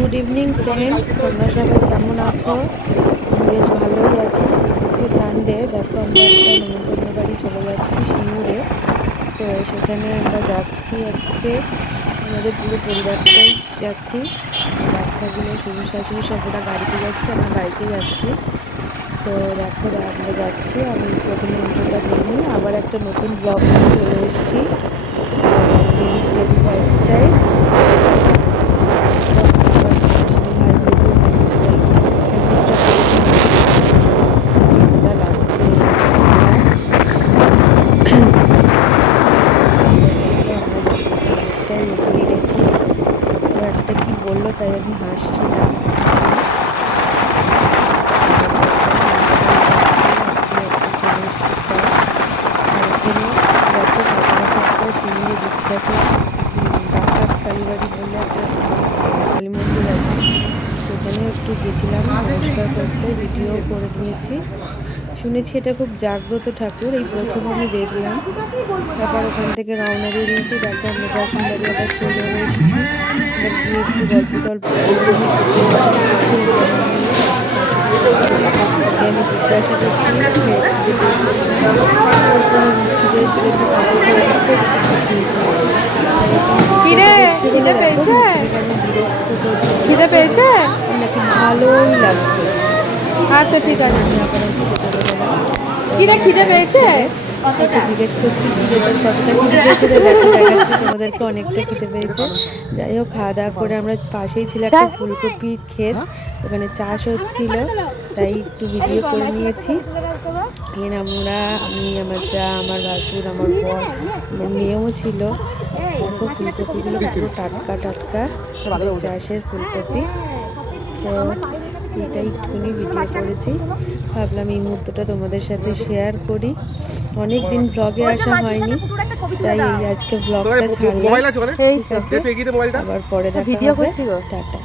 Good evening friends, তোমরা সবাই কেমন আছো? আমি বেশ ভালোই আছি। আজকে সানডে, দেখো আমরা একটা নেমন্তন্ন বাড়ি চলে যাচ্ছি সিঙ্গুরে। তো সেখানে আমরা যাচ্ছি আজকে, আমাদের পুরো পরিবারটাই যাচ্ছি। বাচ্চাগুলো, শ্বশুর শাশুড়ি সব ওরা গাড়িতে যাচ্ছে, আমরা বাইকে যাচ্ছি। তো দেখো আমরা যাচ্ছি, আমি প্রথমে ইন্ট্রোটা দিয়ে নিই। আবার একটা নতুন ব্লগ নিয়ে চলে এসেছি, জেনিক টেরি লাইফস্টাইল। একটা কি বললো তাই আমি হাসছিলাম। চলে এসছি প্রায়। আর এখানে দেখো কাছাকাছি একটা সিঙ্গুরে বিখ্যাত ডাকাত কালীবাড়ি বলে একটা কালী মন্দির আছে। সেখানে একটু গেছিলাম নমস্কার করতে, ভিডিও করে নিয়েছি। শুনেছি এটা খুব জাগ্রত ঠাকুর, এই প্রথম আমি দেখলাম। তারপর ওখান থেকে রওনা দিয়ে দিয়েছি। দেখো আমরা দর্শন বাড়ি আবার চলে এসেছি। এবার গিয়ে একটু গল্প টল্প আমি জিজ্ঞাসা করছি নাকি ভালোই লাগছে। আচ্ছা ঠিক আছে, কিরে খিদে পেয়েছে? জিজ্ঞেস করছি খিদে তোর কতটা খিদে পেয়েছে, দেখাচ্ছি তোমাদেরকে অনেকটা খিদে পেয়েছে। যাই হোক, খাওয়া দাওয়া করে আমরা পাশেই ছিল একটা ফুলকপির ক্ষেত, ওখানে চাষ হচ্ছিল, তাই একটু ভিডিও করে নিয়েছি। এখানে আমরা, আমি, আমার যা, আমার ভাসুর, আমার বর, আমার মেয়েও ছিল। দেখো ফুলকপিগুলো পুরো টাটকা টাটকা চাষের ফুলকপি। তো এটাই একটুখানি ভিডিও করেছি, ভাবলাম এই মুহূর্তটা তোমাদের সাথে শেয়ার করি। অনেক দিন ব্লগে আসা হয়নি, তাই আজকে ব্লগটা ছাড়লাম। ঠিক আছে, আবার পরে দেখা হবে। টাটা।